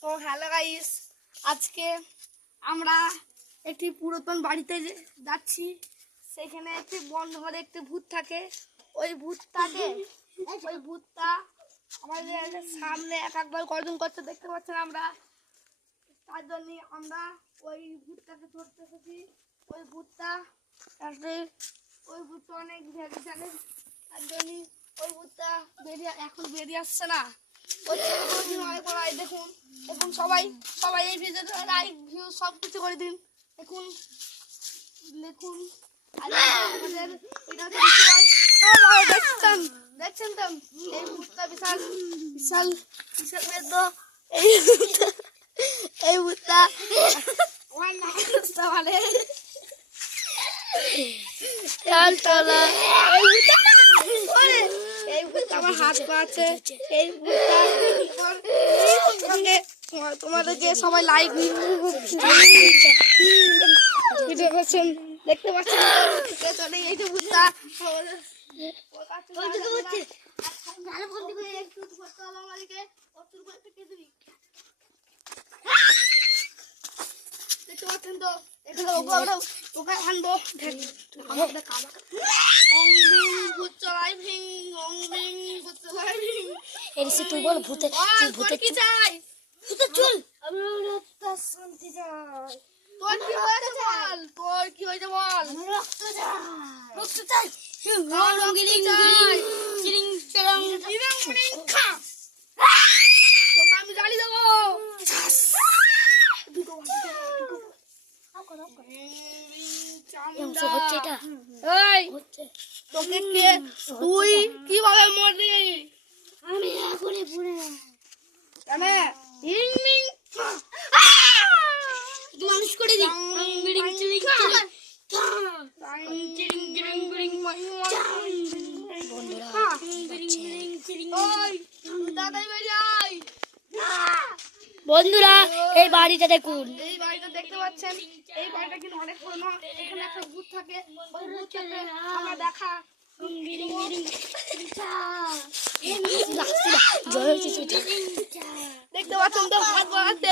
তো hello guys, আজকে আমরা একটি পুরাতন বাড়িতে যাচ্ছি। সেখানে একটি বন্ধ ঘরে একটি ভূত থাকে। ওই ভূতটা আমাদের সামনে একবার গর্জন করতে দেখতে পাচ্ছেন আমরা। তার জন্য আমরা ওই ভূতটাকে ধরতে এসেছি। ওই ভূতটা অনেক ভেবে জানে, তার জন্য ওই ভূতটা এখন বেরিয়ে আসছে না। দেখুন এখন সবাই এই ভিডিওতে লাইক ভিউ সব কিছু করে দিন। দেখুন দেখুন দেখছেন তো এই ভূতটা বিশাল বিশাল বিশাল এই ভূতটা মানে এই ভূতটা আমার হাত পাচ্ছে। এই ভূতটা তোমাদেরকে সবাই লাইক ভিডিও করছেন দেখতে পাচ্ছেন। এই যে ভূতটা দেখতে পাচ্ছেন তো, এখানে ওকে আনবো তুই বল ভূতে কি চাই? চল শুনতে চাই। তোর কি হয়েছে বল, তোর কি হয়েছে বল। রক্ত চাই তোকে আমি জ্বালিয়ে দেবো। তোকে কে তুই কিভাবে মরলি? আমি এখনই পুরে মানুষ করে দিই। বন্ধুরা এই বাড়িটা দেখুন, এই বাড়িটা দেখতে পাচ্ছেন। এই বাড়িটা কিন্তু অনেক পুরনো। এখানে একটা ভূত থাকে, ওই ভূতটাকে আমরা দেখা দেখতে পাচ্ছেন তো হাত বাড়াতে